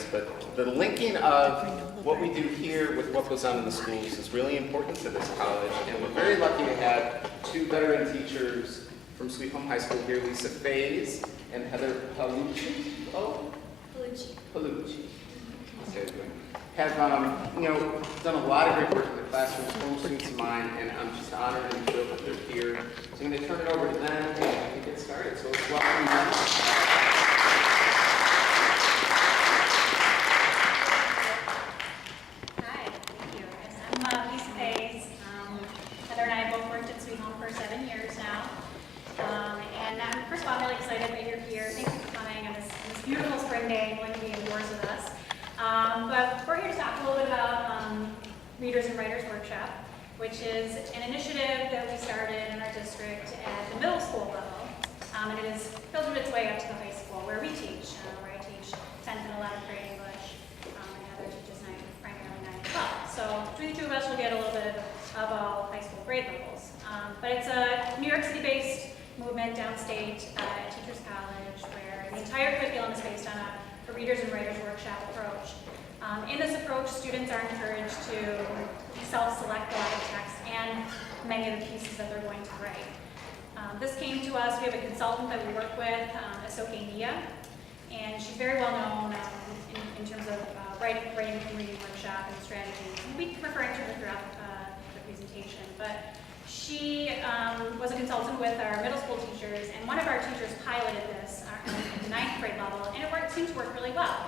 this, but the linking of what we do here with what goes on in the schools is really important to this college, and we're very lucky to have two veteran teachers from Sweet Home High School here, Lisa Feyes and Heather Paolucci. Paolucci. Okay, good. Have done a lot of great work in the classrooms, home students of mine, and I'm just honored and thrilled that they're here. So I'm going to turn it over to them and we can get started. So let's welcome them. Hi, thank you. Yes, I'm Lisa Feyes. Heather and I have both worked at Sweet Home for 7 years now. First of all, I'm really excited that you're here. Thank you for coming on this beautiful spring day and going to be indoors with us. But we're here to talk a little bit about Readers and Writers Workshop, which is an initiative that we started in our district at the middle school level. And it has filtered its way up to the high school where we teach, where I teach 10th and 11th grade English, and Heather teaches primarily 9 and 12. So between the two of us, we'll get a little bit of all high school grade levels. But it's a New York City-based movement downstate at Teachers College where the entire curriculum is based on a Readers and Writers Workshop approach. In this approach, students are encouraged to self-select a lot of text and many of the pieces that they're going to write. This came to us, we have a consultant that we work with, Nia, and she's very well known in terms of writing and reading workshop and strategies. We refer to her throughout the presentation, but she was a consultant with our middle school teachers, and one of our teachers piloted this at the 9th grade level, and it seemed to work really well.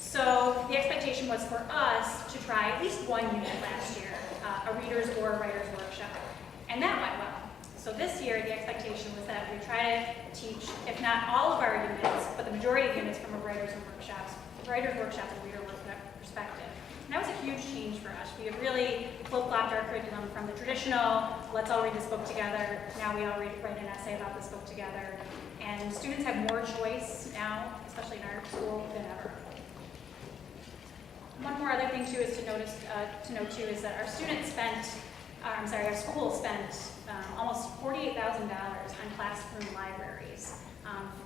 So the expectation was for us to try at least one unit last year, a Readers or a Writers Workshop, and that went well. So this year, the expectation was that we try to teach, if not all of our units, but the majority of units from a Writers Workshop and Reader Workshop perspective. And that was a huge change for us. We have really flip-flopped our curriculum from the traditional, let's all read this book together, now we all write an essay about this book together. And students have more choice now, especially in our school, than ever. One more other thing too is to note too is that our school spent almost $48,000 on classroom libraries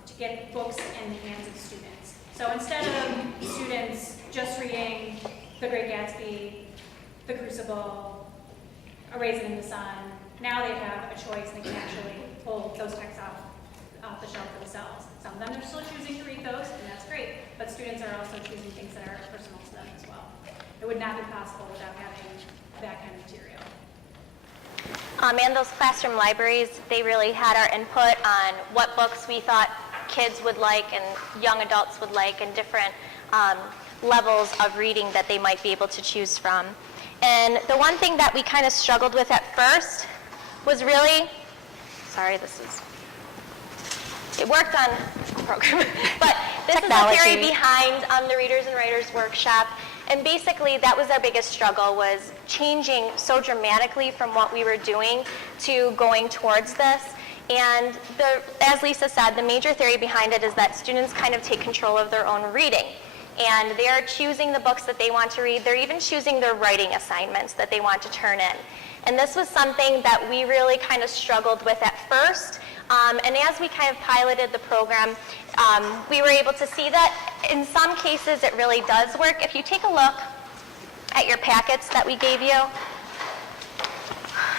to get books in the hands of students. So instead of students just reading The Great Gatsby, The Crucible, A Raisin in the Sun, now they have a choice and they can actually pull those texts off the shelf for themselves. Some of them are still choosing to read those, and that's great, but students are also choosing things that are personal to them as well. It would not be possible without having that kind of material. And those classroom libraries, they really had our input on what books we thought kids would like and young adults would like and different levels of reading that they might be able to choose from. And the one thing that we kind of struggled with at first was really, it worked on the program, but this Technology. is the theory behind the Readers and Writers Workshop. And basically, that was our biggest struggle, was changing so dramatically from what we were doing to going towards this. And as Lisa said, the major theory behind it is that students kind of take control of their own reading. And they're choosing the books that they want to read. They're even choosing their writing assignments that they want to turn in. And this was something that we really kind of struggled with at first. And as we kind of piloted the program, we were able to see that in some cases it really does work. If you take a look at your packets that we gave you,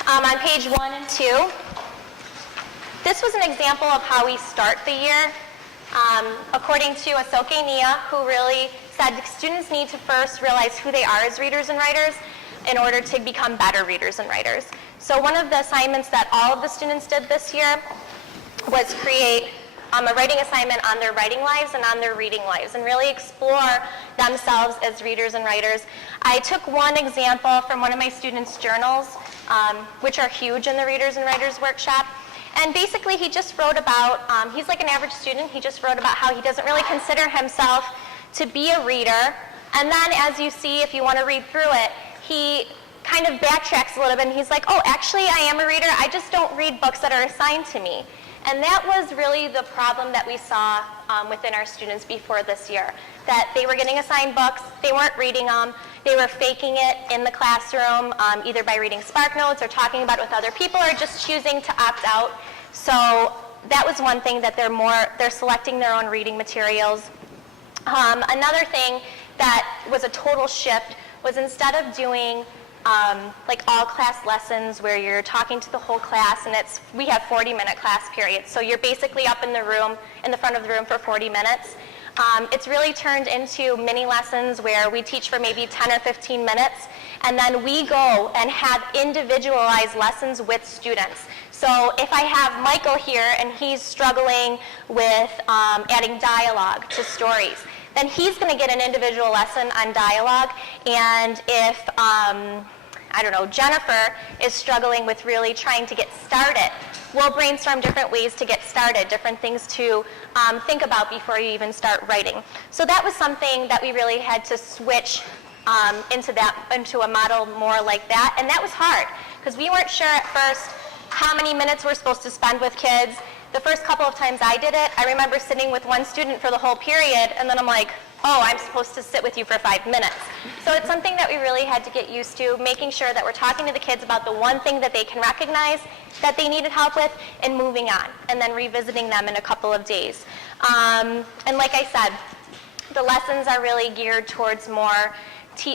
on page 1 and 2, this was an example of how we start the year. According to Nia, who really said students need to first realize who they are as readers and writers in order to become better readers and writers. So one of the assignments that all of the students did this year was create a writing assignment on their writing lives and on their reading lives and really explore themselves as readers and writers. I took one example from one of my students' journals, which are huge in the Readers and Writers Workshop. And basically he just wrote about, he's like an average student, he just wrote about how he doesn't really consider himself to be a reader. And then as you see, if you want to read through it, he kind of backtracks a little bit and he's like, oh, actually I am a reader, I just don't read books that are assigned to me. And that was really the problem that we saw within our students before this year, that they were getting assigned books, they weren't reading them, they were faking it in the classroom, either by reading Spark Notes or talking about it with other people or just choosing to opt out. So that was one thing, that they're selecting their own reading materials. Another thing that was a total shift was instead of doing like all class lessons where you're talking to the whole class, and we have 40-minute class periods, so you're basically up in the room, in the front of the room for 40 minutes. It's really turned into mini lessons where we teach for maybe 10 or 15 minutes, and then we go and have individualized lessons with students. So if I have Michael here and he's struggling with adding dialogue to stories, then he's going to get an individual lesson on dialogue. And if, I don't know, Jennifer is struggling with really trying to get started, we'll brainstorm different ways to get started, different things to think about before you even start writing. So that was something that we really had to switch into a model more like that. And that was hard, because we weren't sure at first how many minutes we're supposed to spend with kids. The first couple of times I did it, I remember sitting with one student for the whole period, and then I'm like, oh, I'm supposed to sit with you for 5 minutes. So it's something that we really had to get used to, making sure that we're talking to the kids about the one thing that they can recognize that they needed help with, and moving on, and then revisiting them in a couple of days. And like I said, the lessons are really geared towards more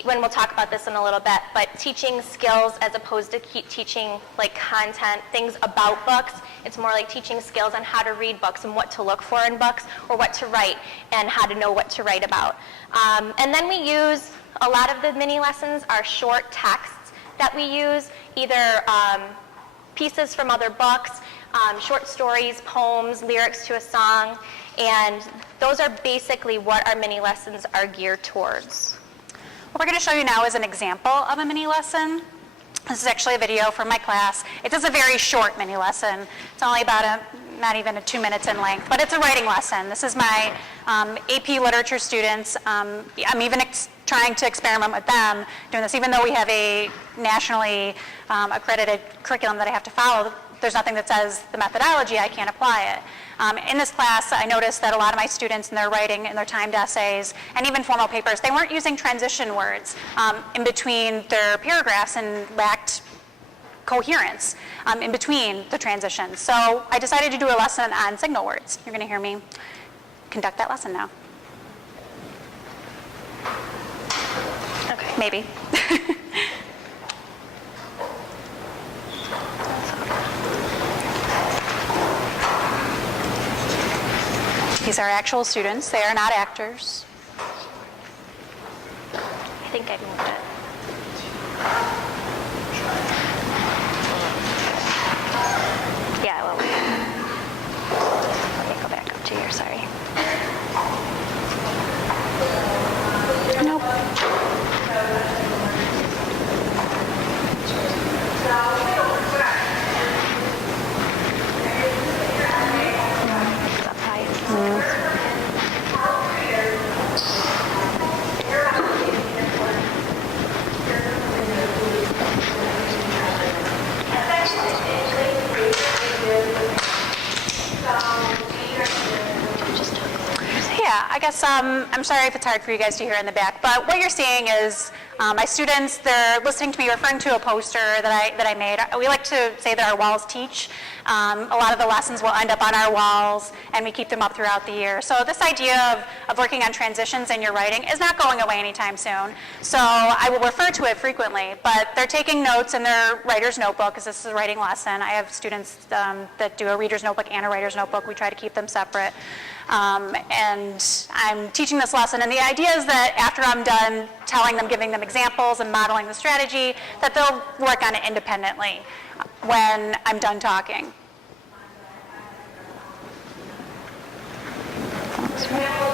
when we'll talk about this in a little bit, but teaching skills as opposed to teaching like content, things about books. It's more like teaching skills on how to read books and what to look for in books, or what to write and how to know what to write about. And then we use, a lot of the mini lessons are short texts that we use, either pieces from other books, short stories, poems, lyrics to a song, and those are basically what our mini lessons are geared towards. What we're going to show you now is an example of a mini lesson. This is actually a video from my class. It is a very short mini lesson. It's only about not even 2 minutes in length, but it's a writing lesson. This is my AP literature students. I'm even trying to experiment with them doing this, even though we have a nationally accredited curriculum that I have to follow. There's nothing that says the methodology, I can't apply it. In this class, I noticed that a lot of my students in their writing, in their timed essays, and even formal papers, they weren't using transition words in between their paragraphs and lacked coherence in between the transitions. So I decided to do a lesson on signal words. You're going to hear me conduct that lesson now. Okay. Maybe. These are actual students. They are not actors. I think I moved it. Yeah, well, let me go back up to here, sorry. Nope. Yeah, I guess I'm sorry if it's hard for you guys to hear in the back, but what you're seeing is my students, they're listening to me referring to a poster that I made. We like to say that our walls teach. A lot of the lessons will end up on our walls, and we keep them up throughout the year. So this idea of working on transitions in your writing is not going away anytime soon. So I will refer to it frequently, but they're taking notes in their writer's notebook, because this is a writing lesson. I have students that do a reader's notebook and a writer's notebook. We try to keep them separate. And I'm teaching this lesson, and the idea is that after I'm done telling them, giving them examples and modeling the strategy, that they'll work on it independently when I'm done talking. Yeah.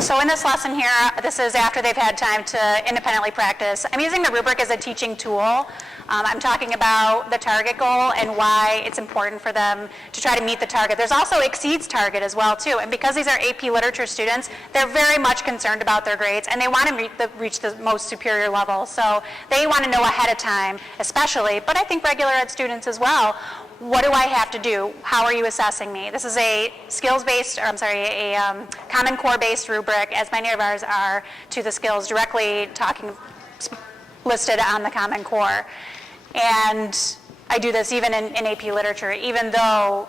So in this lesson here, this is after they've had time to independently practice. I'm using the rubric as a teaching tool. I'm talking about the target goal and why it's important for them to try to meet the target. There's also exceeds target as well too. And because these are AP literature students, they're very much concerned about their grades and they want to reach the most superior level. So they want to know ahead of time, especially, but I think regular ed students as well. What do I have to do? How are you assessing me? This is a skills-based, or I'm sorry, a Common Core-based rubric, as many of ours are, to the skills directly listed on the Common Core. And I do this even in AP Literature. Even though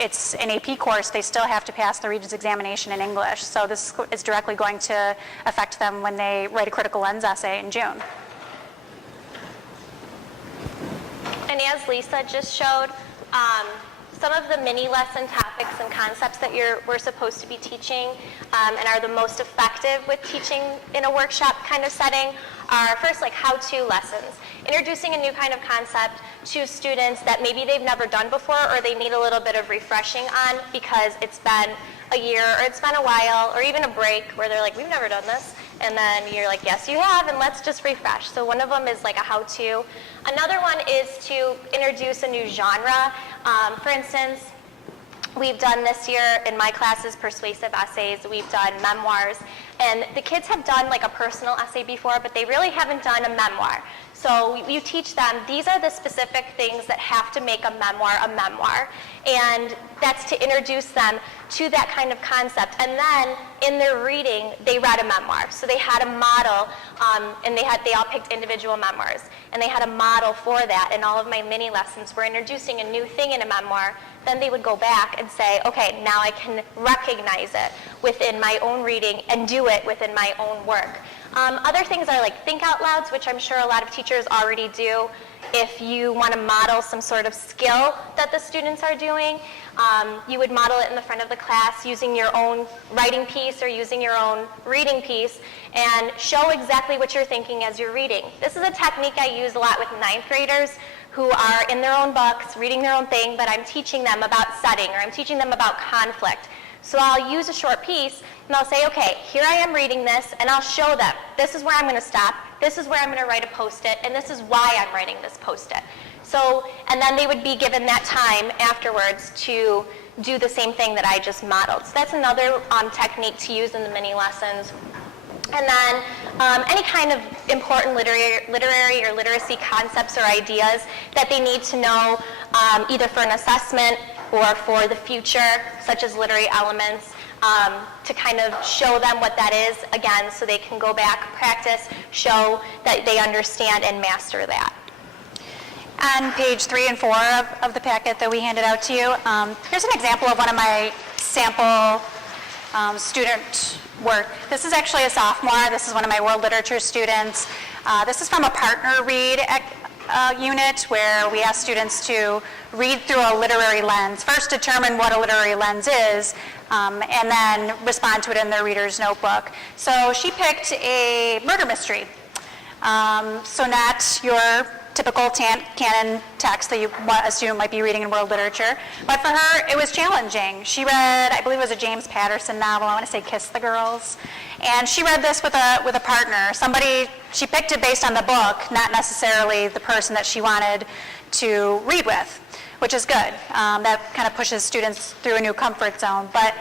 it's an AP course, they still have to pass the Regents examination in English. So this is directly going to affect them when they write a critical lens essay in June. And as Lisa just showed, some of the mini lesson topics and concepts that we're supposed to be teaching and are the most effective with teaching in a workshop kind of setting are first like how-to lessons. Introducing a new kind of concept to students that maybe they've never done before or they need a little bit of refreshing on because it's been a year or it's been a while or even a break where they're like, we've never done this. And then you're like, yes, you have, and let's just refresh. So one of them is like a how-to. Another one is to introduce a new genre. For instance, we've done this year in my classes persuasive essays, we've done memoirs, and the kids have done like a personal essay before, but they really haven't done a memoir. So you teach them, these are the specific things that have to make a memoir, and that's to introduce them to that kind of concept. And then in their reading, they read a memoir. So they had a model, and they all picked individual memoirs, and they had a model for that. And all of my mini lessons were introducing a new thing in a memoir. Then they would go back and say, okay, now I can recognize it within my own reading and do it within my own work. Other things are like think out louds, which I'm sure a lot of teachers already do. If you want to model some sort of skill that the students are doing, you would model it in the front of the class using your own writing piece or using your own reading piece and show exactly what you're thinking as you're reading. This is a technique I use a lot with 9th graders who are in their own books, reading their own thing, but I'm teaching them about setting or I'm teaching them about conflict. So I'll use a short piece and I'll say, okay, here I am reading this, and I'll show them, this is where I'm going to stop, this is where I'm going to write a post-it, and this is why I'm writing this post-it. So, and then they would be given that time afterwards to do the same thing that I just modeled. So that's another technique to use in the mini lessons. And then any kind of important literary or literacy concepts or ideas that they need to know either for an assessment or for the future, such as literary elements, to kind of show them what that is, again, so they can go back, practice, show that they understand and master that. On page 3 and 4 of the packet that we handed out to you, here's an example of one of my sample student work. This is actually a sophomore. This is one of my world literature students. This is from a partner read unit where we ask students to read through a literary lens. First determine what a literary lens is, and then respond to it in their reader's notebook. So she picked a murder mystery. So not your typical canon text that a student might be reading in world literature. But for her, it was challenging. She read, I believe it was a James Patterson novel, I want to say Kiss the Girls. And she read this with a partner. She picked it based on the book, not necessarily the person that she wanted to read with, which is good. That kind of pushes students through a new comfort zone. But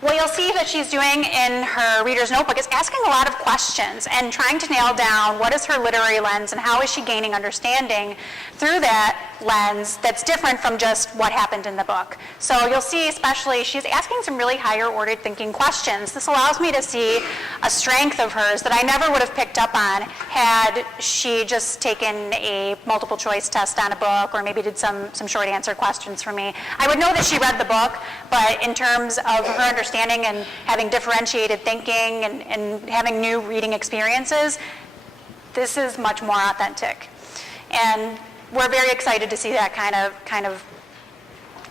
what you'll see that she's doing in her reader's notebook is asking a lot of questions and trying to nail down what is her literary lens and how is she gaining understanding through that lens that's different from just what happened in the book. So you'll see especially she's asking some really higher ordered thinking questions. This allows me to see a strength of hers that I never would have picked up on had she just taken a multiple choice test on a book or maybe did some short answer questions for me. I would know that she read the book, but in terms of her understanding and having differentiated thinking and having new reading experiences, this is much more authentic. And we're very excited to see that kind of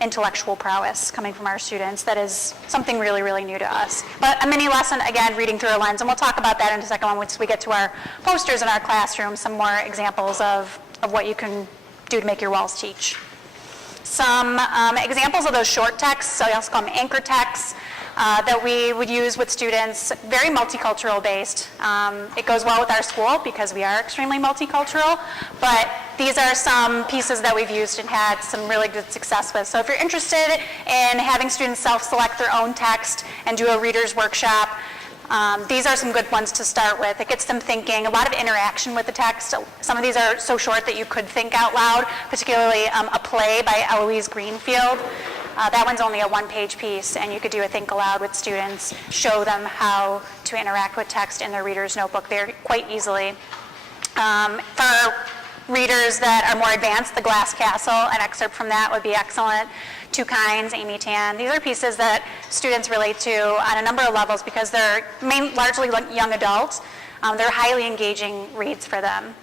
intellectual prowess coming from our students. That is something really, really new to us. But a mini lesson, again, reading through a lens, and we'll talk about that in a second once we get to our posters in our classroom, some more examples of what you can do to make your walls teach. Some examples of those short texts, so I also call them anchor texts. that we would use with students, very multicultural based. It goes well with our school because we are extremely multicultural, but these are some pieces that we've used and had some really good success with. So if you're interested in having students self-select their own text and do a reader's workshop, these are some good ones to start with. It gets them thinking, a lot of interaction with the text. Some of these are so short that you could think out loud, particularly a play by Eloise Greenfield. That one's only a one-page piece, and you could do a think aloud with students, show them how to interact with text in their reader's notebook there quite easily. For readers that are more advanced, The Glass Castle, an excerpt from that would be excellent. Two Kinds, Amy Tan. These are pieces that students relate to on a number of levels because they're largely young adults. They're highly engaging reads for them.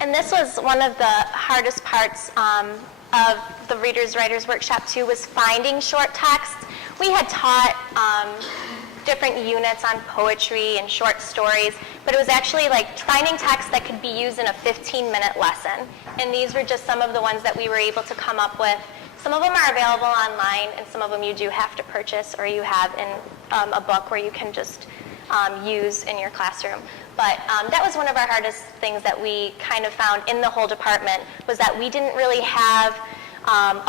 And this was one of the hardest parts of the Readers Writers Workshop too, was finding short texts. We had taught different units on poetry and short stories, but it was actually like finding texts that could be used in a 15-minute lesson. And these were just some of the ones that we were able to come up with. Some of them are available online, and some of them you do have to purchase, or you have in a book where you can just use in your classroom. But that was one of our hardest things that we kind of found in the whole department, was that we didn't really have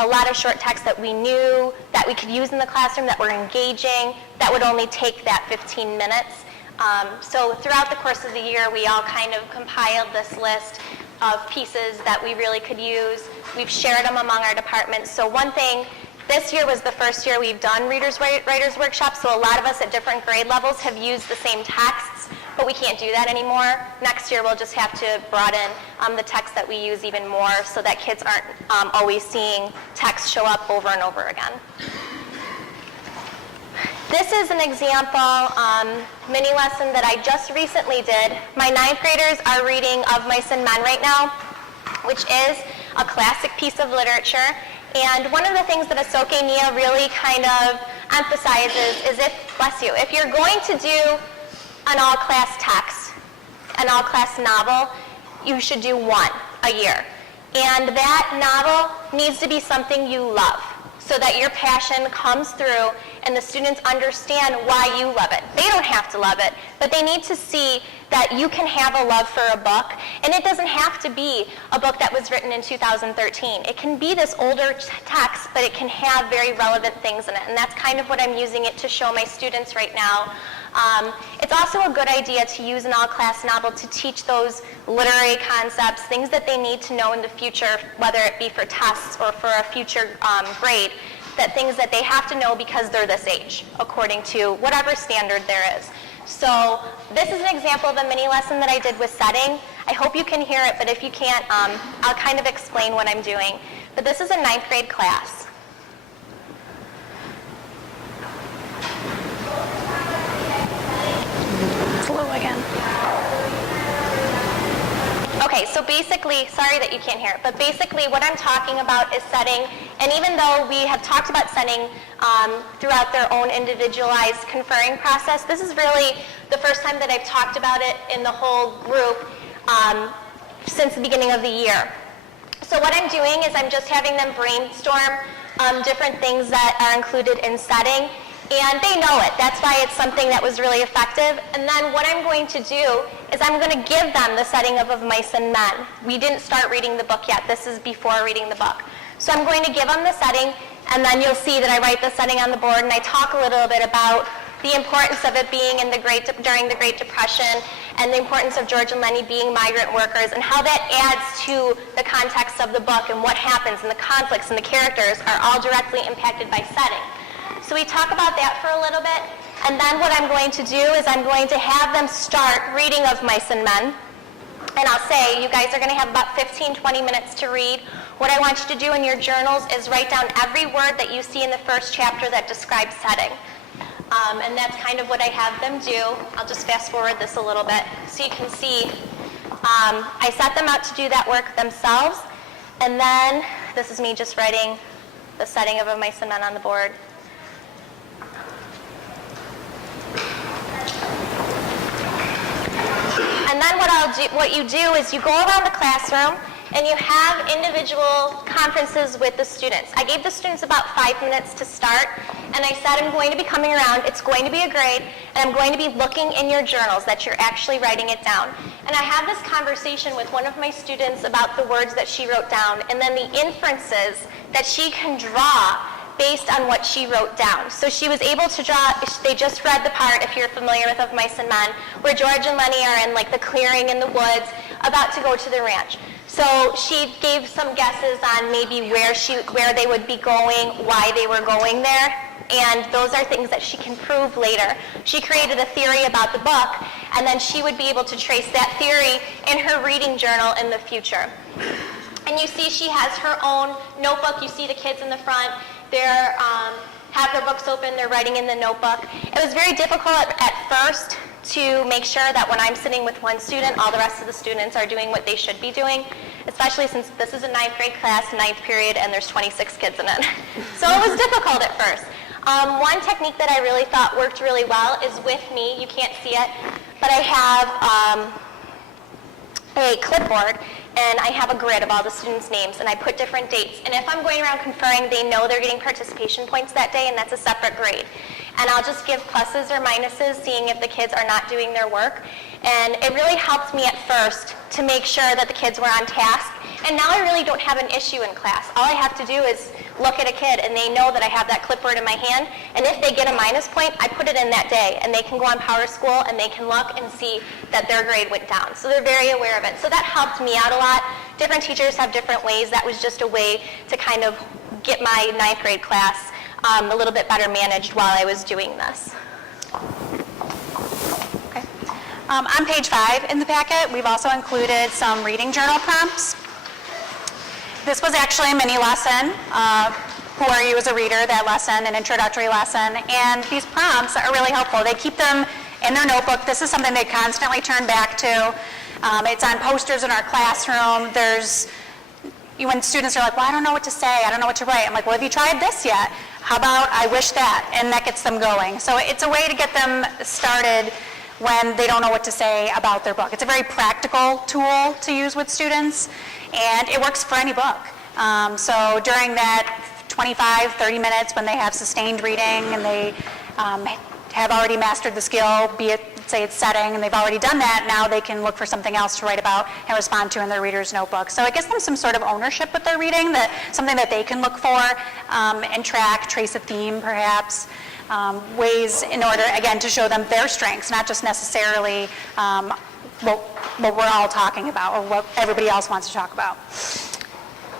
a lot of short texts that we knew that we could use in the classroom that were engaging, that would only take that 15 minutes. So throughout the course of the year, we all kind of compiled this list of pieces that we really could use. We've shared them among our departments. So one thing, this year was the first year we've done Readers Writers Workshops, so a lot of us at different grade levels have used the same texts, but we can't do that anymore. Next year we'll just have to broaden the text that we use even more so that kids aren't always seeing text show up over and over again. This is an example mini lesson that I just recently did. My 9th graders are reading Of Mice and Men right now, which is a classic piece of literature. And one of the things that Asoke Nia really kind of emphasizes is if you're going to do an all-class text, an all-class novel, you should do one a year. And that novel needs to be something you love, so that your passion comes through and the students understand why you love it. They don't have to love it, but they need to see that you can have a love for a book, and it doesn't have to be a book that was written in 2013. It can be this older text, but it can have very relevant things in it, and that's kind of what I'm using it to show my students right now. It's also a good idea to use an all-class novel to teach those literary concepts, things that they need to know in the future, whether it be for tests or for a future grade, that things that they have to know because they're this age, according to whatever standard there is. So this is an example of a mini lesson that I did with setting. I hope you can hear it, but if you can't, I'll kind of explain what I'm doing. But this is a 9th grade class. It's low again. Okay, so basically, sorry that you can't hear it, but basically what I'm talking about is setting, and even though we have talked about setting throughout their own individualized conferring process, this is really the first time that I've talked about it in the whole group since the beginning of the year. So what I'm doing is I'm just having them brainstorm different things that are included in setting, and they know it. That's why it's something that was really effective. And then what I'm going to do is I'm going to give them the setting of Mice and Men. We didn't start reading the book yet. This is before reading the book. So I'm going to give them the setting, and then you'll see that I write the setting on the board, and I talk a little bit about the importance of it being during the Great Depression, and the importance of George and Lenny being migrant workers, and how that adds to the context of the book, and what happens, and the conflicts and the characters are all directly impacted by setting. So we talk about that for a little bit, and then what I'm going to do is I'm going to have them start reading Of Mice and Men, and I'll say, you guys are going to have about 15-20 minutes to read. What I want you to do in your journals is write down every word that you see in the first chapter that describes setting. And that's kind of what I have them do. I'll just fast forward this a little bit so you can see. I set them out to do that work themselves, and then this is me just writing the setting of Mice and Men on the board. And then what you do is you go around the classroom and you have individual conferences with the students. I gave the students about 5 minutes to start, and I said I'm going to be coming around, it's going to be a grade, and I'm going to be looking in your journals that you're actually writing it down. And I had this conversation with one of my students about the words that she wrote down, and then the inferences that she can draw based on what she wrote down. So she was able to draw, they just read the part, if you're familiar with Of Mice and Men, where George and Lenny are in like the clearing in the woods, about to go to the ranch. So she gave some guesses on maybe where they would be going, why they were going there, and those are things that she can prove later. She created a theory about the book, and then she would be able to trace that theory in her reading journal in the future. And you see she has her own notebook. You see the kids in the front. They're have their books open, they're writing in the notebook. It was very difficult at first to make sure that when I'm sitting with one student, all the rest of the students are doing what they should be doing, especially since this is a 9th grade class, 9th period, and there's 26 kids in it. So it was difficult at first. One technique that I really thought worked really well is with me. You can't see it, but I have a clipboard, and I have a grid of all the students' names, and I put different dates. And if I'm going around conferring, they know they're getting participation points that day, and that's a separate grade. And I'll just give pluses or minuses, seeing if the kids are not doing their work. And it really helped me at first to make sure that the kids were on task. And now I really don't have an issue in class. All I have to do is look at a kid, and they know that I have that clipboard in my hand. And if they get a minus point, I put it in that day. And they can go on Power School, and they can look and see that their grade went down. So they're very aware of it. So that helped me out a lot. Different teachers have different ways. That was just a way to kind of get my 9th grade class a little bit better managed while I was doing this. Okay. On page 5 in the packet, we've also included some reading journal prompts. This was actually a mini lesson. Who are you as a reader? That lesson, an introductory lesson. And these prompts are really helpful. They keep them in their notebook. This is something they constantly turn back to. It's on posters in our classroom. When students are like, well, I don't know what to say, I don't know what to write. I'm like, well, have you tried this yet? How about I wish that? And that gets them going. So it's a way to get them started when they don't know what to say about their book. It's a very practical tool to use with students, and it works for any book. So during that 25, 30 minutes when they have sustained reading and they have already mastered the skill, be it, say it's setting, and they've already done that, now they can look for something else to write about and respond to in their reader's notebook. So it gives them some sort of ownership with their reading, something that they can look for and track, trace a theme perhaps, ways in order, again, to show them their strengths, not just necessarily what we're all talking about or what everybody else wants to talk about.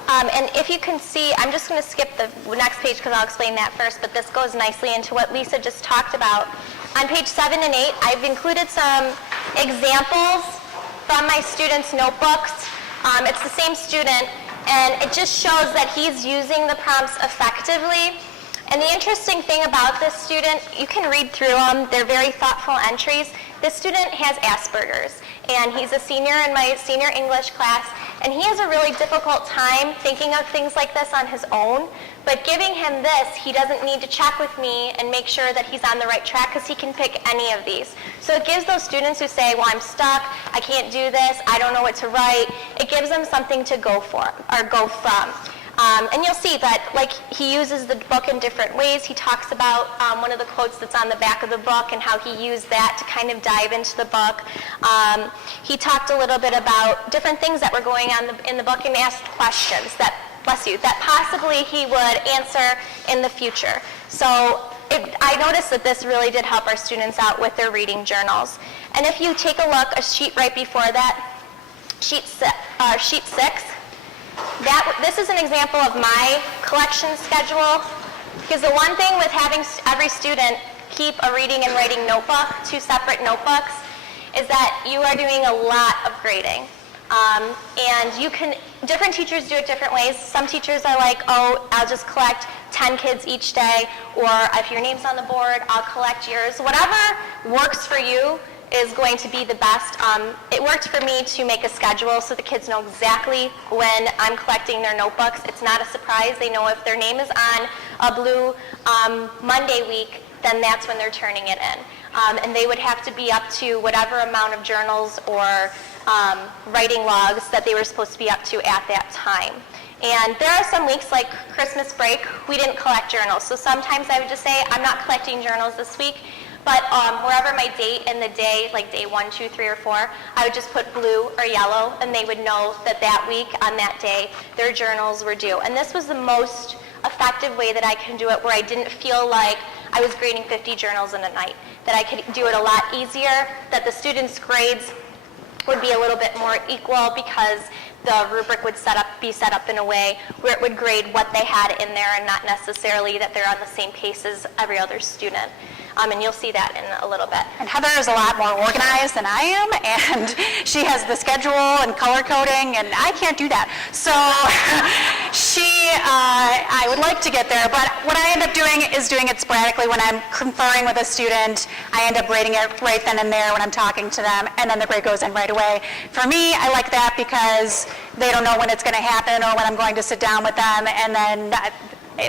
And if you can see, I'm just going to skip the next page because I'll explain that first, but this goes nicely into what Lisa just talked about. On page 7 and 8, I've included some examples from my students' notebooks. It's the same student, and it just shows that he's using the prompts effectively. And the interesting thing about this student, you can read through them, they're very thoughtful entries. This student has Asperger's, and he's a senior in my senior English class, and he has a really difficult time thinking of things like this on his own. But giving him this, he doesn't need to check with me and make sure that he's on the right track because he can pick any of these. So it gives those students who say, well, I'm stuck, I can't do this, I don't know what to write, it gives them something to go for or go from. And you'll see that he uses the book in different ways. He talks about one of the quotes that's on the back of the book and how he used that to kind of dive into the book. He talked a little bit about different things that were going on in the book and asked questions that, bless you, that possibly he would answer in the future. So I noticed that this really did help our students out with their reading journals. And if you take a look, a sheet right before that, sheet 6, this is an example of my collection schedule, because the one thing with having every student keep a reading and writing notebook, 2 separate notebooks, is that you are doing a lot of grading. And different teachers do it different ways. Some teachers are like, oh, I'll just collect 10 kids each day, or if your name's on the board, I'll collect yours. Whatever works for you is going to be the best. It worked for me to make a schedule so the kids know exactly when I'm collecting their notebooks. It's not a surprise. They know if their name is on a blue Monday week, then that's when they're turning it in. And they would have to be up to whatever amount of journals or writing logs that they were supposed to be up to at that time. And there are some weeks, like Christmas break, we didn't collect journals. So sometimes I would just say, I'm not collecting journals this week, but wherever my date and the day, like day 1, 2, 3, or 4, I would just put blue or yellow, and they would know that that week, on that day, their journals were due. And this was the most effective way that I can do it, where I didn't feel like I was grading 50 journals in a night, that I could do it a lot easier, that the students' grades would be a little bit more equal because the rubric would be set up in a way where it would grade what they had in there and not necessarily that they're on the same pace as every other student. And you'll see that in a little bit. And Heather is a lot more organized than I am, and she has the schedule and color coding, and I can't do that. So I would like to get there, but what I end up doing is doing it sporadically. When I'm conferring with a student, I end up grading it right then and there when I'm talking to them, and then the grade goes in right away. For me, I like that because they don't know when it's going to happen or when I'm going to sit down with them, and then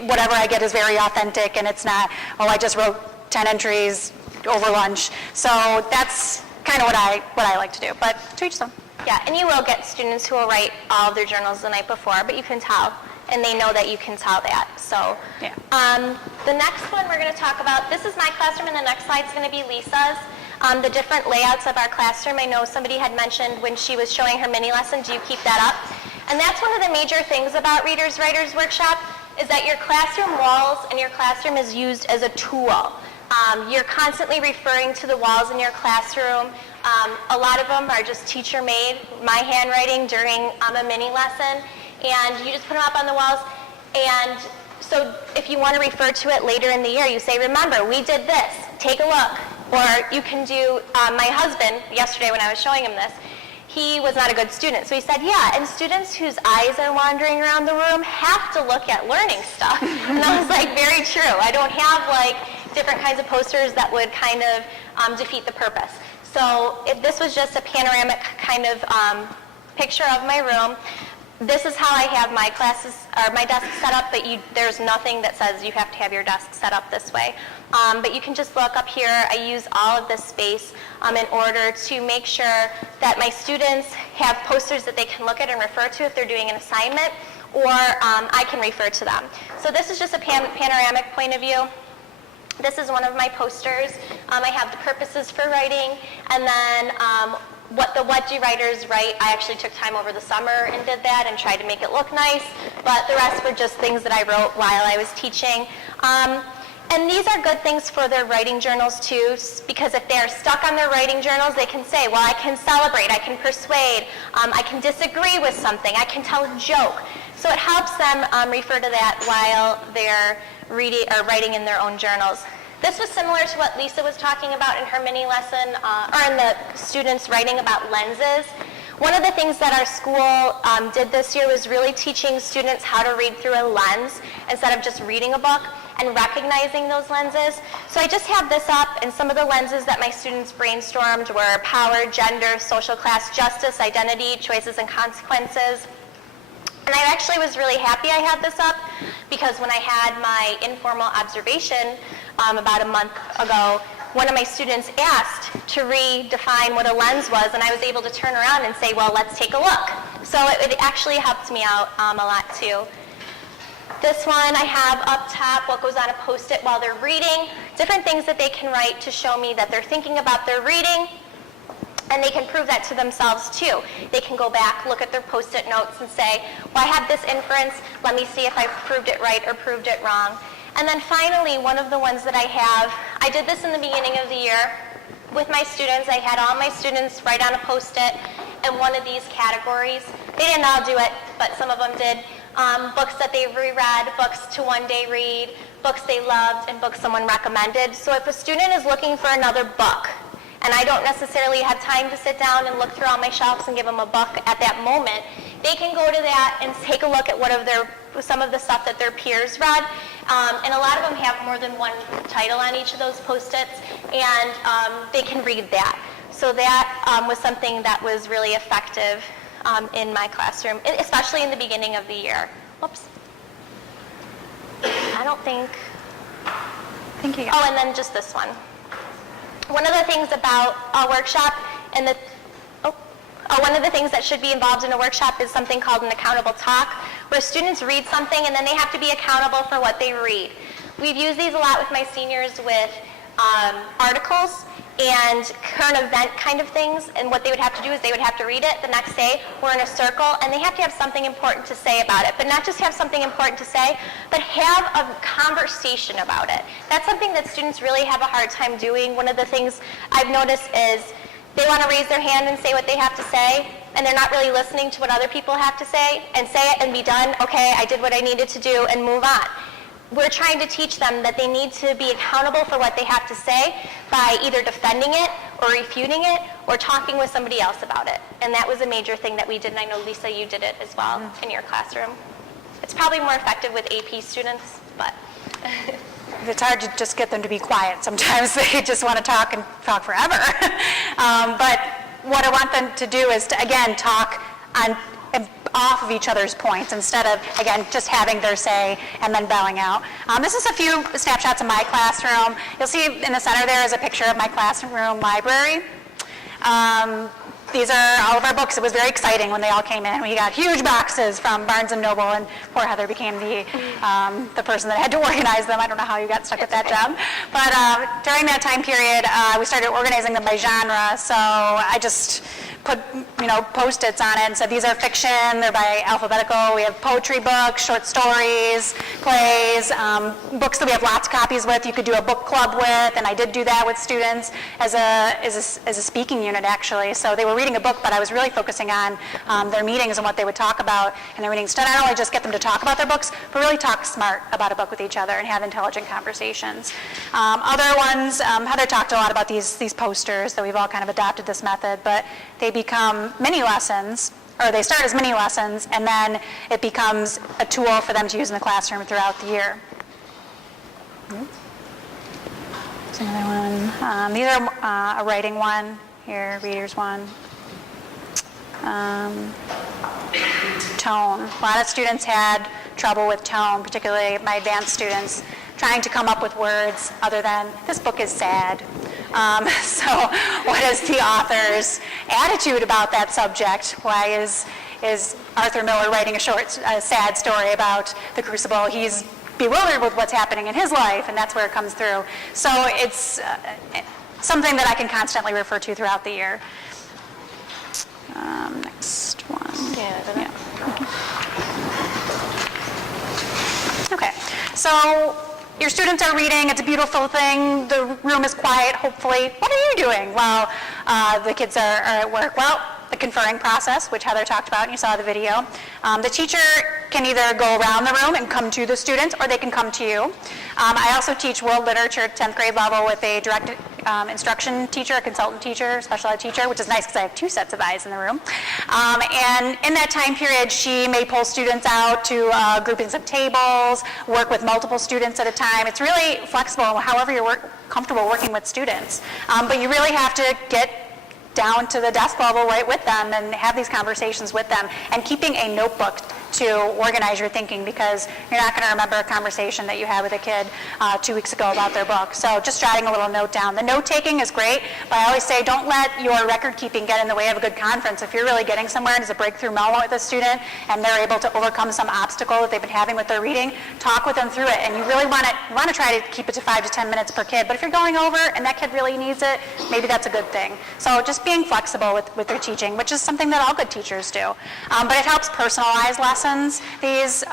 whatever I get is very authentic, and it's not, oh, I just wrote 10 entries over lunch. So that's kind of what I like to do, but to each some. Yeah, and you will get students who will write all of their journals the night before, but you can tell, and they know that you can tell that. So Yeah. The next one we're going to talk about, this is my classroom, and the next slide is going to be Lisa's. The different layouts of our classroom. I know somebody had mentioned when she was showing her mini lesson, do you keep that up? And that's one of the major things about Readers Writers Workshop, is that your classroom walls and your classroom is used as a tool. You're constantly referring to the walls in your classroom. A lot of them are just teacher-made, my handwriting during a mini lesson, and you just put them up on the walls. And so if you want to refer to it later in the year, you say, remember, we did this, take a look. Or you can do, my husband, yesterday when I was showing him this, he was not a good student. So he said, yeah, and students whose eyes are wandering around the room have to look at learning stuff. And I was like, very true. I don't have like different kinds of posters that would kind of defeat the purpose. So if this was just a panoramic kind of picture of my room, this is how I have my classes or my desk set up, but there's nothing that says you have to have your desk set up this way. But you can just look up here. I use all of this space in order to make sure that my students have posters that they can look at and refer to if they're doing an assignment, or I can refer to them. So this is just a panoramic point of view. This is one of my posters. I have the purposes for writing, and then what do writers write? I actually took time over the summer and did that and tried to make it look nice, but the rest were just things that I wrote while I was teaching. And these are good things for their writing journals too, because if they're stuck on their writing journals, they can say, well, I can celebrate, I can persuade, I can disagree with something, I can tell a joke. So it helps them refer to that while they're reading or writing in their own journals. This was similar to what Lisa was talking about in her mini lesson, or in the students writing about lenses. One of the things that our school did this year was really teaching students how to read through a lens instead of just reading a book and recognizing those lenses. So I just have this up, and some of the lenses that my students brainstormed were power, gender, social class, justice, identity, choices and consequences. And I actually was really happy I had this up, because when I had my informal observation about a month ago, one of my students asked to redefine what a lens was, and I was able to turn around and say, well, let's take a look. So it actually helped me out a lot too. This one I have up top, what goes on a Post-it while they're reading, different things that they can write to show me that they're thinking about their reading, and they can prove that to themselves too. They can go back, look at their Post-it notes and say, well, I have this inference, let me see if I proved it right or proved it wrong. And then finally, one of the ones that I have, I did this in the beginning of the year with my students. I had all my students write on a Post-it in one of these categories. They didn't all do it, but some of them did. Books that they reread, books to one day read, books they loved, and books someone recommended. So if a student is looking for another book, and I don't necessarily have time to sit down and look through all my shelves and give them a book at that moment, they can go to that and take a look at some of the stuff that their peers read. And a lot of them have more than one title on each of those Post-its, and they can read that. So that was something that was really effective in my classroom, especially in the beginning of the year. Whoops. I don't think. Thank you. Oh, and then just this one. One of the things about a workshop, and One of the things that should be involved in a workshop is something called an accountable talk, where students read something and then they have to be accountable for what they read. We've used these a lot with my seniors with articles and current event kind of things, and what they would have to do is they would have to read it the next day. We're in a circle, and they have to have something important to say about it, but not just have something important to say, but have a conversation about it. That's something that students really have a hard time doing. One of the things I've noticed is they want to raise their hand and say what they have to say, and they're not really listening to what other people have to say it and be done. Okay, I did what I needed to do, and move on. We're trying to teach them that they need to be accountable for what they have to say by either defending it or refuting it or talking with somebody else about it. And that was a major thing that we did, and I know, Lisa, you did it as well in your classroom. It's probably more effective with AP students, but... It's hard to just get them to be quiet. Sometimes they just want to talk and talk forever. But what I want them to do is to, again, talk off of each other's points instead of, again, just having their say and then bowing out. This is a few snapshots of my classroom. You'll see in the center there is a picture of my classroom library. These are all of our books. It was very exciting when they all came in. We got huge boxes from Barnes & Noble, and poor Heather became the person that had to organize them. I don't know how you got stuck with that job. But during that time period, we started organizing them by genre. So I just put, Post-its on it and said, these are fiction, they're by alphabetical. We have poetry books, short stories, plays, books that we have lots of copies with, you could do a book club with, and I did do that with students as a speaking unit, actually. So they were reading a book, but I was really focusing on their meetings and what they would talk about in their meetings. To not only just get them to talk about their books, but really talk smart about a book with each other and have intelligent conversations. Other ones, Heather talked a lot about these posters, that we've all kind of adopted this method, but they become mini lessons, or they start as mini lessons, and then it becomes a tool for them to use in the classroom throughout the year. Here's another one. These are a writing one, here, readers one. Tone. A lot of students had trouble with tone, particularly my advanced students, trying to come up with words other than, this book is sad. So what is the author's attitude about that subject? Why is Arthur Miller writing a sad story about the Crucible? He's bewildered with what's happening in his life, and that's where it comes through. So it's something that I can constantly refer to throughout the year. Next one. Yeah. Okay, so your students are reading, it's a beautiful thing, the room is quiet, hopefully. What are you doing while the kids are at work? Well, the conferring process, which Heather talked about, and you saw the video. The teacher can either go around the room and come to the students, or they can come to you. I also teach world literature at 10th grade level with a direct instruction teacher, a consultant teacher, special ed teacher, which is nice because I have two sets of eyes in the room. And in that time period, she may pull students out to groupings of tables, work with multiple students at a time. It's really flexible, however you're comfortable working with students. But you really have to get down to the desk level right with them and have these conversations with them, and keeping a notebook to organize your thinking, because you're not going to remember a conversation that you had with a kid 2 weeks ago about their book. So just jotting a little note down. The note taking is great, but I always say don't let your record keeping get in the way of a good conference. If you're really getting somewhere and it's a breakthrough moment with a student and they're able to overcome some obstacle that they've been having with their reading, talk with them through it. And you really want to try to keep it to 5 to 10 minutes per kid. But if you're going over and that kid really needs it, maybe that's a good thing. So just being flexible with their teaching, which is something that all good teachers do. But it helps personalize lessons, these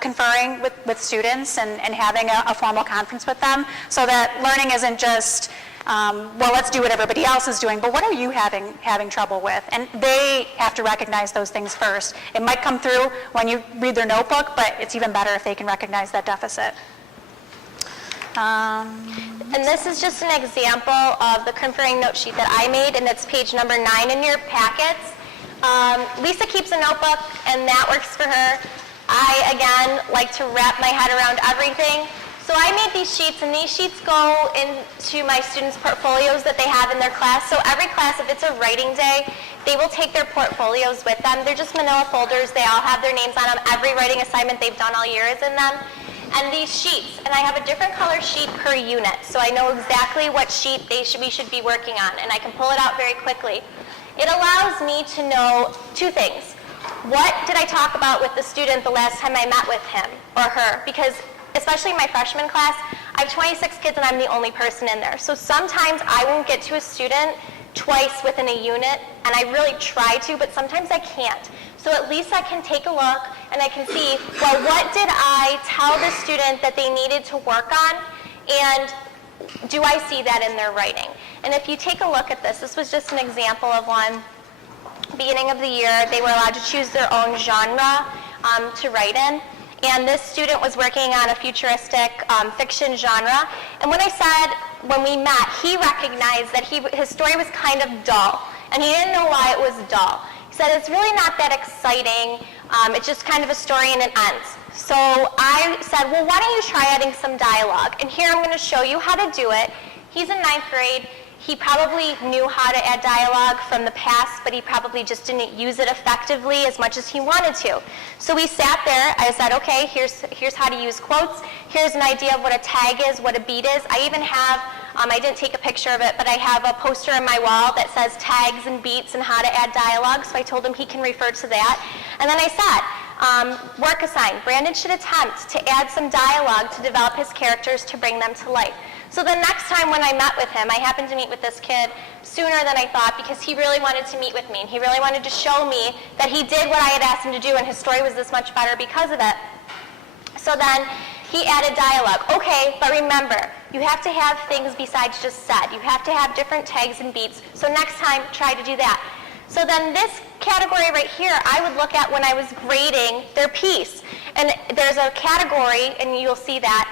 conferring with students and having a formal conference with them, so that learning isn't just, well, let's do what everybody else is doing, but what are you having trouble with? And they have to recognize those things first. It might come through when you read their notebook, but it's even better if they can recognize that deficit. And this is just an example of the conferring note sheet that I made, and it's page number 9 in your packets. Lisa keeps a notebook, and that works for her. I, again, like to wrap my head around everything. So I made these sheets, and these sheets go into my students' portfolios that they have in their class. So every class, if it's a writing day, they will take their portfolios with them. They're just manila folders. They all have their names on them. Every writing assignment they've done all year is in them. And these sheets, and I have a different color sheet per unit, so I know exactly what sheet we should be working on, and I can pull it out very quickly. It allows me to know two things. What did I talk about with the student the last time I met with him or her? Because especially in my freshman class, I have 26 kids and I'm the only person in there. So sometimes I won't get to a student twice within a unit, and I really try to, but sometimes I can't. So at least I can take a look and I can see, well, what did I tell the student that they needed to work on, and do I see that in their writing? And if you take a look at this was just an example of one. Beginning of the year, they were allowed to choose their own genre to write in. And this student was working on a futuristic fiction genre. And when I said, when we met, he recognized that his story was kind of dull. And he didn't know why it was dull. He said, it's really not that exciting. It's just kind of a story and it ends. So I said, well, why don't you try adding some dialogue? And here I'm going to show you how to do it. He's in 9th grade. He probably knew how to add dialogue from the past, but he probably just didn't use it effectively as much as he wanted to. So we sat there. I said, okay, here's how to use quotes. Here's an idea of what a tag is, what a beat is. I even have, I didn't take a picture of it, but I have a poster on my wall that says tags and beats and how to add dialogue. So I told him he can refer to that. And then I said, work assigned. Brandon should attempt to add some dialogue to develop his characters to bring them to life. So the next time when I met with him, I happened to meet with this kid sooner than I thought because he really wanted to meet with me. And he really wanted to show me that he did what I had asked him to do and his story was this much better because of it. So then he added dialogue. Okay, but remember, you have to have things besides just said. You have to have different tags and beats. So next time, try to do that. So then this category right here, I would look at when I was grading their piece. And there's a category, and you'll see that,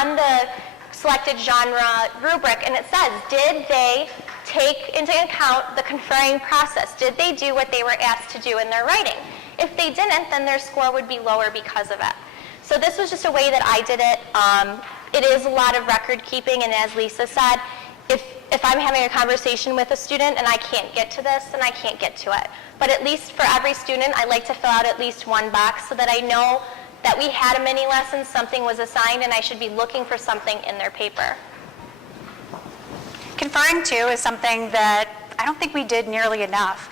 on the selected genre rubric, and it says, did they take into account the conferring process? Did they do what they were asked to do in their writing? If they didn't, then their score would be lower because of it. So this was just a way that I did it. It is a lot of record keeping, and as Lisa said, if I'm having a conversation with a student and I can't get to this, then I can't get to it. But at least for every student, I like to fill out at least one box so that I know that we had a mini lesson, something was assigned, and I should be looking for something in their paper. Conferring to is something that I don't think we did nearly enough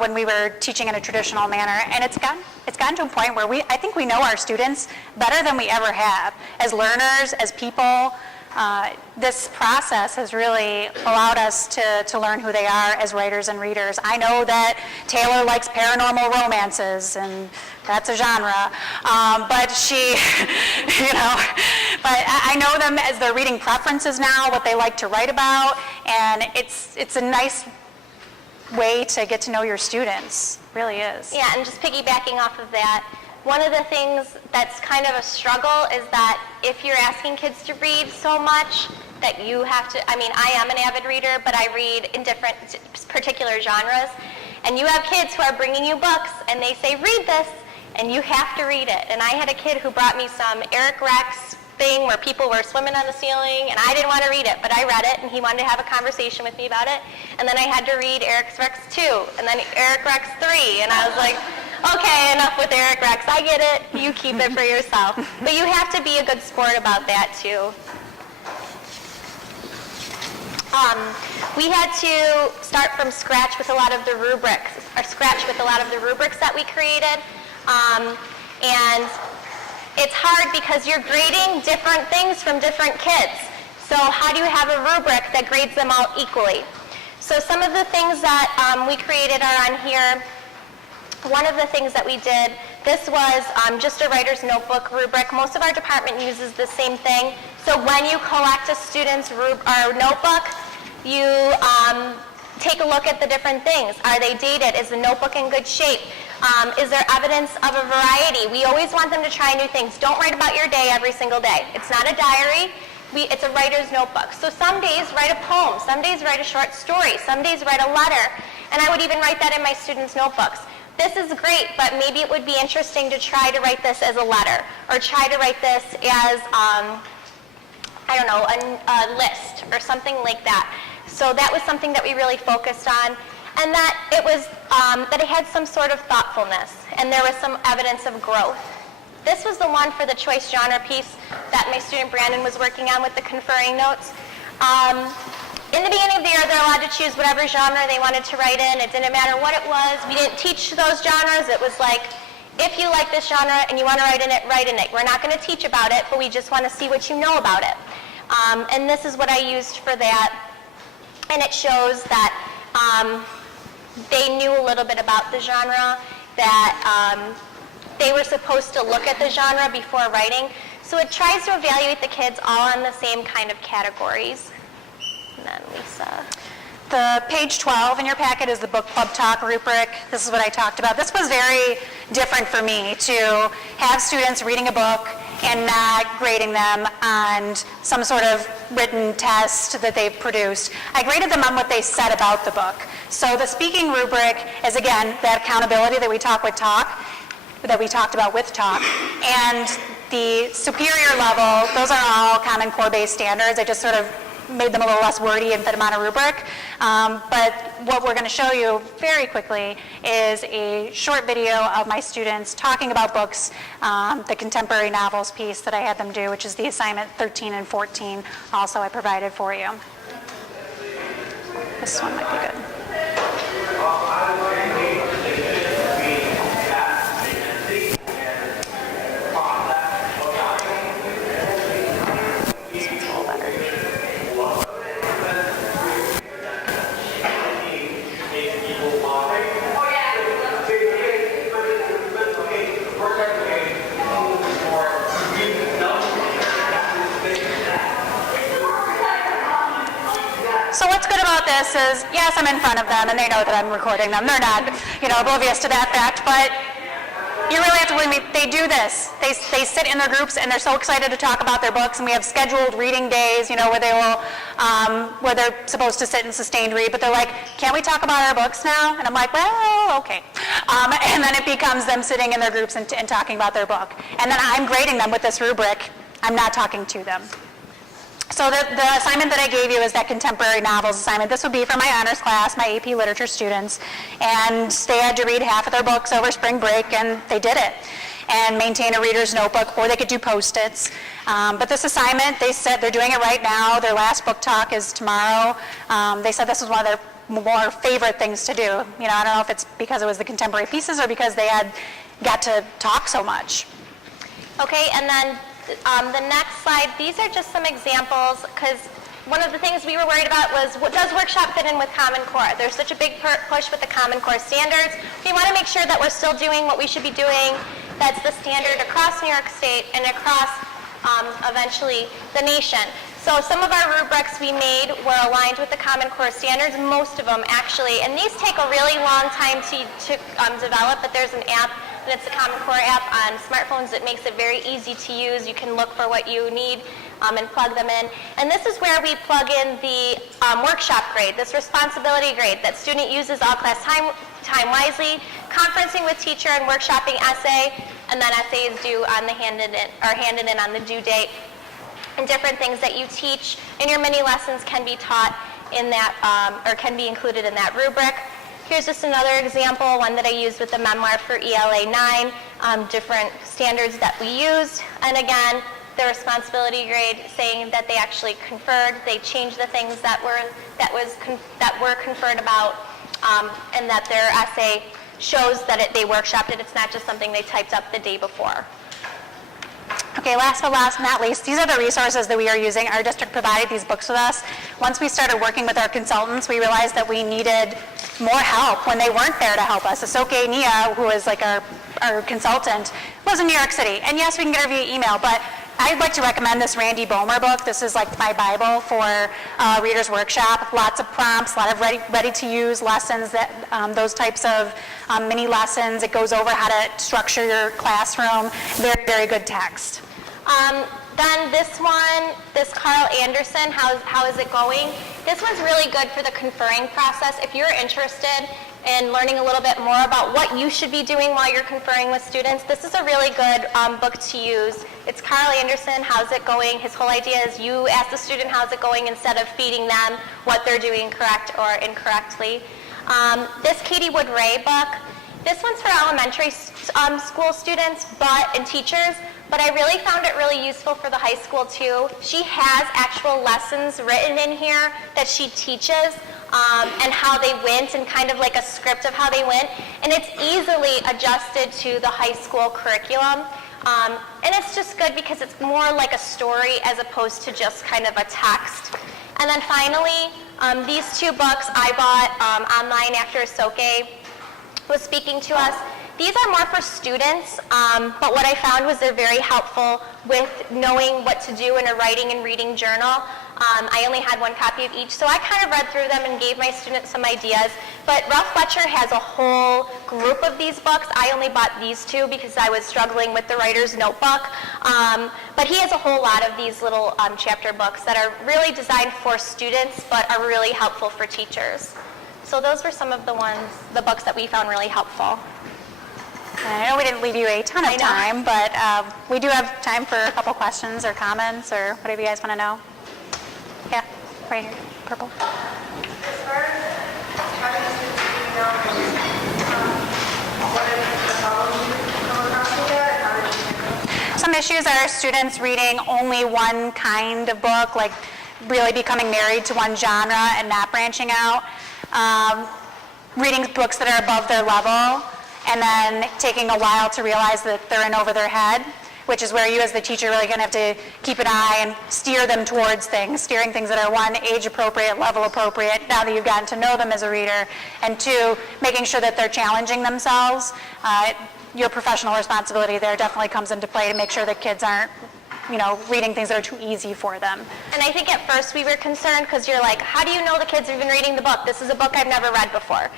when we were teaching in a traditional manner, and it's gotten to a point where I think we know our students better than we ever have. As learners, as people, this process has really allowed us to learn who they are as writers and readers. I know that Taylor likes paranormal romances, and that's a genre, but she, but I know them as their reading preferences now, what they like to write about, and it's a nice way to get to know your students, really is. Yeah, and just piggybacking off of that, one of the things that's kind of a struggle is that if you're asking kids to read so much that you have to, I am an avid reader, but I read in different particular genres, and you have kids who are bringing you books and they say, read this, and you have to read it. And I had a kid who brought me some Eric Rex thing where people were swimming on the ceiling, and I didn't want to read it, but I read it, and he wanted to have a conversation with me about it. And then I had to read Eric Rex 2, and then Eric Rex 3, and I was like, okay, enough with Eric Rex. I get it. You keep it for yourself. But you have to be a good sport about that, too. We had to start from scratch with a lot of the rubrics, that we created. And it's hard because you're grading different things from different kids. So how do you have a rubric that grades them all equally? So some of the things that we created are on here. One of the things that we did, this was just a writer's notebook rubric. Most of our department uses the same thing. So when you collect a student's notebook, you take a look at the different things. Are they dated? Is the notebook in good shape? Is there evidence of a variety? We always want them to try new things. Don't write about your day every single day. It's not a diary. It's a writer's notebook. So some days write a poem. Some days write a short story. Some days write a letter. And I would even write that in my students' notebooks. This is great, but maybe it would be interesting to try to write this as a letter, or try to write this as, a list or something like that. So that was something that we really focused on, and that it was that it had some sort of thoughtfulness, and there was some evidence of growth. This was the one for the choice genre piece that my student Brandon was working on with the conferring notes. in the beginning of the year, they're allowed to choose whatever genre they wanted to write in. It didn't matter what it was. We didn't teach those genres. It was like, if you like this genre and you want to write in it, write in it. We're not going to teach about it, but we just want to see what you know about it. And this is what I used for that. And it shows that they knew a little bit about the genre, that they were supposed to look at the genre before writing. So it tries to evaluate the kids all on the same kind of categories. And then Lisa. The page 12 in your packet is the book club talk rubric. This is what I talked about. This was very different for me to have students reading a book and not grading them on some sort of written test that they've produced. I graded them on what they said about the book. So the speaking rubric is, again, that accountability that we talked about with talk. And the superior level, those are all Common Core-based standards. I just sort of made them a little less wordy and fit them on a rubric. But what we're going to show you very quickly is a short video of my students talking about books, the contemporary novels piece that I had them do, which is the assignment 13 and 14, also I provided for you. This one might be good. So what's good about this is, yes, I'm in front of them, and they know that I'm recording them. They're not, oblivious to that fact, but you really have to believe me, they do this. They sit in their groups, and they're so excited to talk about their books, and we have scheduled reading days, where they will, where they're supposed to sit and sustained read, but they're like, can't we talk about our books now? And I'm like, well, okay. And then it becomes them sitting in their groups and talking about their book. And then I'm grading them with this rubric. I'm not talking to them. So the assignment that I gave you is that contemporary novels assignment. This would be for my honors class, my AP literature students. And they had to read half of their books over spring break, and they did it. And maintain a reader's notebook, or they could do Post-its. But this assignment, they said they're doing it right now. Their last book talk is tomorrow. They said this was one of their more favorite things to do. I don't know if it's because it was the contemporary pieces or because they had got to talk so much. Okay, and then the next slide, these are just some examples, because one of the things we were worried about was, what does workshop fit in with Common Core? There's such a big push with the Common Core standards. We want to make sure that we're still doing what we should be doing. That's the standard across New York State and across, eventually, the nation. So some of our rubrics we made were aligned with the Common Core standards, most of them actually, and these take a really long time to develop, but there's an app, and it's the Common Core app on smartphones that makes it very easy to use. You can look for what you need and plug them in. And this is where we plug in the workshop grade, this responsibility grade that student uses all class time wisely, conferencing with teacher and workshopping essay, and then essay is due on the handed in on the due date. And different things that you teach in your mini lessons can be taught in that, or can be included in that rubric. Here's just another example, one that I used with the memoir for ELA 9, different standards that we used. And again, the responsibility grade saying that they actually conferred, they changed the things that were conferred about, and that their essay shows that they workshopped it. It's not just something they typed up the day before. Okay, last but not least, these are the resources that we are using. Our district provided these books with us. Once we started working with our consultants, we realized that we needed more help when they weren't there to help us. Asoke Nia, who is like our consultant, was in New York City. And yes, we can get her via email, but I'd like to recommend this Randy Bomer book. This is like my Bible for Reader's Workshop. Lots of prompts, a lot of ready-to-use lessons, those types of mini lessons. It goes over how to structure your classroom. Very, very good text. Then this one, this Carl Anderson, how is it going? This one's really good for the conferring process. If you're interested in learning a little bit more about what you should be doing while you're conferring with students, this is a really good book to use. It's Carl Anderson, how's it going? His whole idea is you ask the student how's it going instead of feeding them what they're doing correct or incorrectly. This Katie Wood Ray book, this one's for elementary school students and teachers, but I really found it really useful for the high school too. She has actual lessons written in here that she teaches and how they went, and kind of like a script of how they went, and it's easily adjusted to the high school curriculum. And it's just good because it's more like a story as opposed to just kind of a text. And then finally, these two books I bought online after Isoke was speaking to us. These are more for students, but what I found was they're very helpful with knowing what to do in a writing and reading journal. I only had one copy of each, so I kind of read through them and gave my students some ideas. But Ralph Fletcher has a whole group of these books. I only bought these two because I was struggling with the writer's notebook. But he has a whole lot of these little chapter books that are really designed for students, but are really helpful for teachers. So those were some of the books that we found really helpful. I know we didn't leave you a ton of time, but we do have time for a couple questions or comments or whatever you guys want to know. Yeah, right here, purple. As far as having students reading novels, what are the problems you come across with that, and how did you handle it? Some issues are students reading only one kind of book, like really becoming married to one genre and not branching out. Reading books that are above their level, and then taking a while to realize that they're in over their head, which is where you as the teacher really going to have to keep an eye and steer them towards things, steering things that are one, age appropriate, level appropriate, now that you've gotten to know them as a reader, and two, making sure that they're challenging themselves. Your professional responsibility there definitely comes into play to make sure that kids aren't reading things that are too easy for them. And I think at first we were concerned because you're like, how do you know the kids have been reading the book? This is a book I've never read before.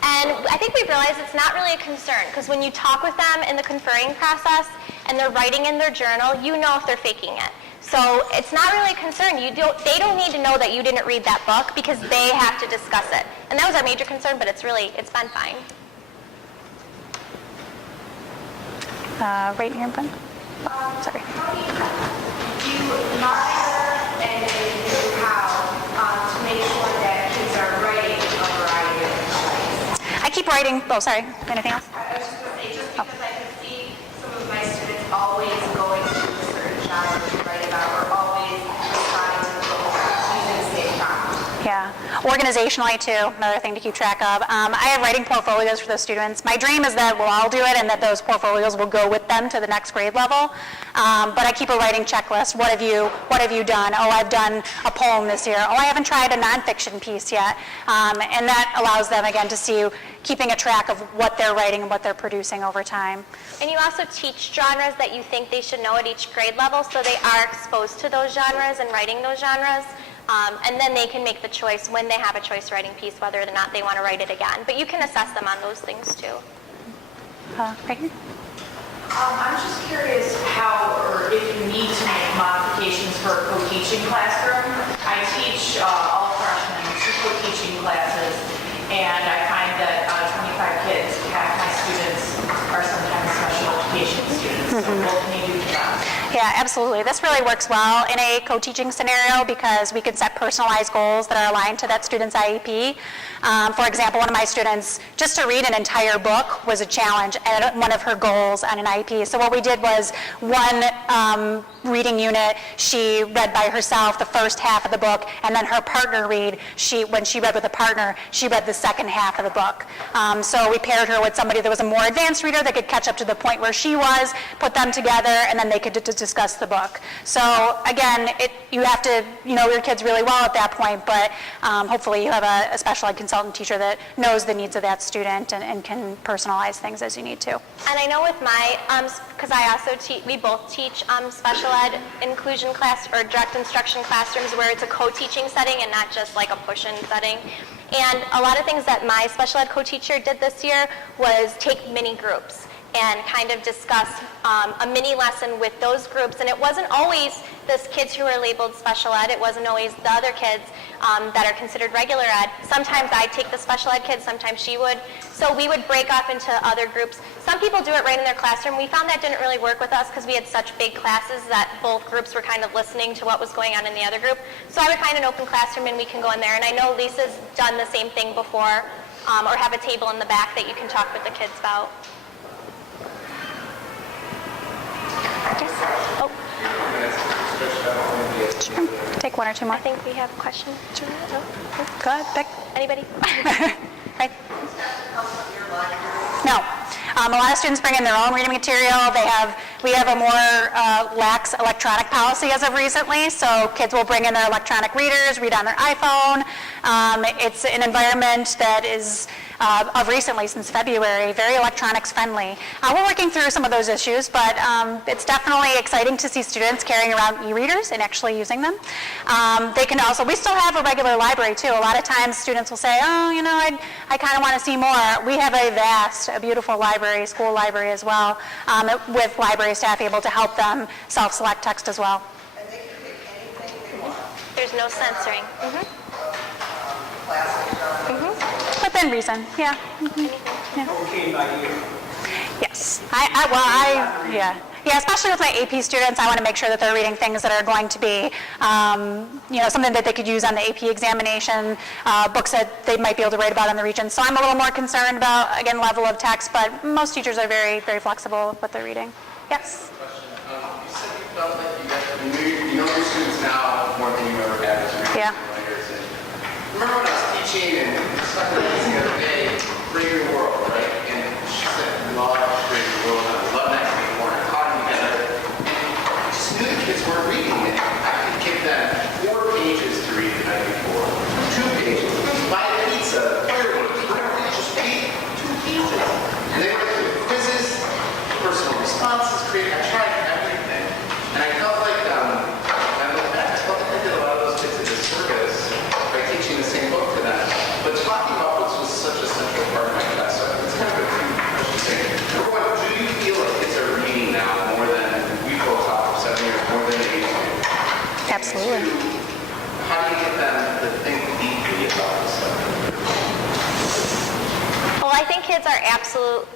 And I think we realized it's not really a concern, because when you talk with them in the conferring process and they're writing in their journal, you know if they're faking it. So it's not really a concern. They don't need to know that you didn't read that book because they have to discuss it. And that was our major concern, but it's been fine. Right here in front. Sorry. How do you monitor and how to make sure that kids are writing a variety of different ways? I keep writing, sorry, anything else? I was just going to say, just because I can see some of my students always going to a certain genre to write about, or always responding to the book using the same prompt. Yeah, organizationally too, another thing to keep track of. I have writing portfolios for the students. My dream is that we'll all do it and that those portfolios will go with them to the next grade level. But I keep a writing checklist. What have you done? Oh, I've done a poem this year. Oh, I haven't tried a nonfiction piece yet. And that allows them, again, to see, keeping a track of what they're writing and what they're producing over time. And you also teach genres that you think they should know at each grade level, so they are exposed to those genres and writing those genres. And then they can make the choice when they have a choice writing piece, whether or not they want to write it again. But you can assess them on those things too. Right here. I'm just curious how, or if you need to make modifications for a co-teaching classroom. I teach all freshmen 2 co-teaching classes, and I find that out of 25 kids, half my students are sometimes special education students. So what can you do for them? Yeah, absolutely. This really works well in a co-teaching scenario because we can set personalized goals that are aligned to that student's IEP. For example, one of my students, just to read an entire book was a challenge and one of her goals on an IEP. So what we did was one reading unit, she read by herself the first half of the book, and then her partner when she read with a partner, she read the second half of the book. So we paired her with somebody that was a more advanced reader that could catch up to the point where she was, put them together, and then they could discuss the book. So again, you have to know your kids really well at that point, but hopefully you have a special ed consultant teacher that knows the needs of that student and can personalize things as you need to. And I know with my, because I also we both teach special ed inclusion class or direct instruction classrooms where it's a co-teaching setting and not just like a push-in setting. And a lot of things that my special ed co-teacher did this year was take mini groups and kind of discuss a mini lesson with those groups. And it wasn't always the kids who were labeled special ed. It wasn't always the other kids that are considered regular ed. Sometimes I'd take the special ed kids, sometimes she would. So we would break off into other groups. Some people do it right in their classroom. We found that didn't really work with us because we had such big classes that both groups were kind of listening to what was going on in the other group. So I would find an open classroom and we can go in there. And I know Lisa's done the same thing before, or have a table in the back that you can talk with the kids about. Oh, Take one or two more. I think we have a question. No? Go ahead, pick. Anybody? Right. No. A lot of students bring in their own reading material. We have a more lax electronic policy as of recently, so kids will bring in their electronic readers, read on their iPhone. It's an environment that is, of recently, since February, very electronics friendly. We're working through some of those issues, but it's definitely exciting to see students carrying around e-readers and actually using them. They can also, we still have a regular library too. A lot of times students will say, oh, you know, I kind of want to see more. We have a beautiful library, school library as well, with library staff able to help them self-select text as well. And they can pick anything they want. There's no censoring. Within reason, yeah. Okay by you. Yes. Yeah, especially with my AP students, I want to make sure that they're reading things that are going to be, something that they could use on the AP examination, books that they might be able to write about in the region. So I'm a little more concerned about, again, level of text, but most teachers are very, very flexible with what they're reading. Yes? You said you felt like you know your students now more than you ever have as readers Yeah. and writers. And remember when I was teaching and stuff like this the other day, Brave New World, right? And she said, love Brave New World, and I love that before, and I caught them together. And I just knew the kids weren't reading it. I could give them 4 pages to read the night before, 2 pages, buy a pizza, fireworks, whatever, they just read 2 pages. And they were doing quizzes, personal responses, I tried everything. And I felt like, when I look back, I felt like I did a lot of those kids a disservice by teaching the same book to them. But talking about books was such a central part of my class. So it's kind of a two-question thing. Number one, do you feel like kids are reading now more than we both taught for 7 years, more than they used to? Absolutely. And 2, how do you get them to think deeply about this stuff? Well, I think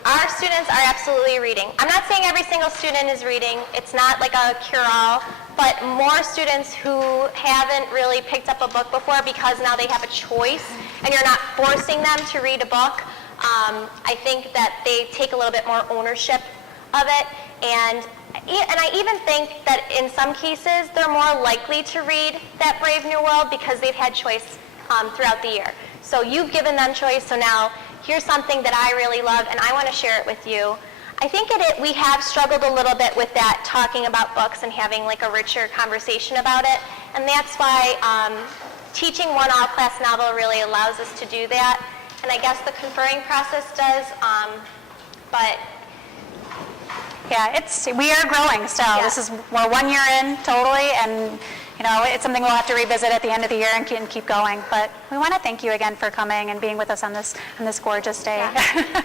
our students are absolutely reading. I'm not saying every single student is reading. It's not like a cure-all, but more students who haven't really picked up a book before because now they have a choice and you're not forcing them to read a book, I think that they take a little bit more ownership of it. And I even think that in some cases they're more likely to read that Brave New World because they've had choice throughout the year. So you've given them choice, so now here's something that I really love and I want to share it with you. I think we have struggled a little bit with that, talking about books and having like a richer conversation about it. And that's why teaching one all-class novel really allows us to do that. And I guess the conferring process does, but Yeah, we are growing still. Yeah. We're 1 year in totally, and it's something we'll have to revisit at the end of the year and keep going. But we want to thank you again for coming and being with us on this gorgeous day. Yeah.